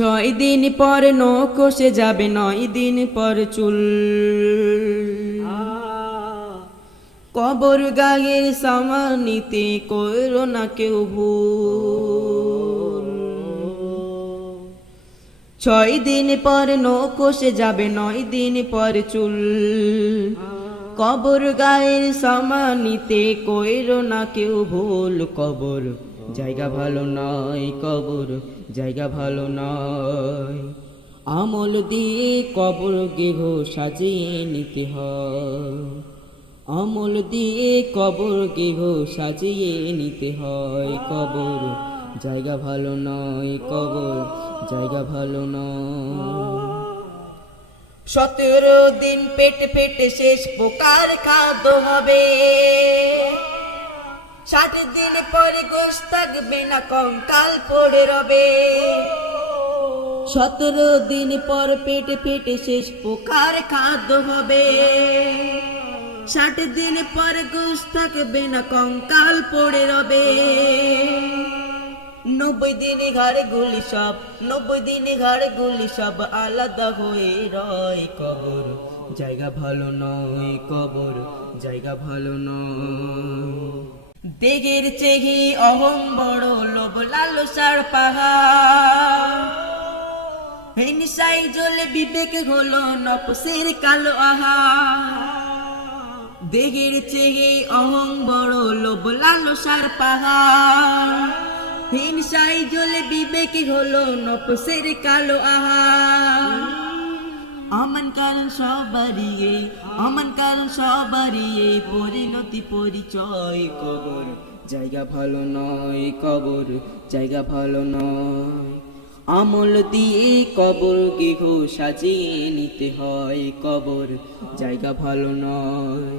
ছয় দিন পর নকশে যাবে নয় দিন পর চুল। কবর গায়ের সামানিতে কইরো না কেউ ভুল। ছয় দিন পর নকশে যাবে নয় দিন পর চুল। কবর গায়ের সামানিতে কইরো না কেউ ভুল। কবর জায়গা ভালো নয় কবর, জায়গা ভালো নয়। আমল দিয়ে কবর গেহ সাজিয়ে নিতে হয়। আমল দিয়ে কবর গেহ সাজিয়ে নিতে হয়। কবর, জায়গা ভালো নয় কবর, জায়গা ভালো নয়। সতেরো দিন পেটে পেটে শেষ পোকার খাদ্য হবে। ষাট দিন পরে গোস থাকবে না কঙ্কাল পড়ে রবে। সতেরো দিন পর পেটে পেটে শেষ পোকার খাদ্য হবে। ষাট দিন পর গোস থাকবে না কঙ্কাল পড়ে রবে। নব্বই দিনে ঘাড়ে গুলি সব, নব্বই দিনে ঘাড়ে গুলি সব আলাদা হয়ে রয় কবর। জায়গা ভালো নয় কবর, জায়গা ভালো নয়। দেগের চেহি অহং বড় লোভ লালসার পাহাড়। হিংসাই জ্বলে বিবেক হলো নপসের কালো আহা দেগের চেহে অহং বড় লোভ লালসার পাহাড়। হিংসাই জ্বলে বিবেক হলো নপসের কালো আহা সবারই অমন কারণ সবারই পরিণতি পরিচয় কবর। জায়গা ভালো নয় কবর, জায়গা ভালো নয়। আমল দিয়ে কবর গৃহ সাজিয়ে নিতে হয় কবর, জায়গা ভালো নয়।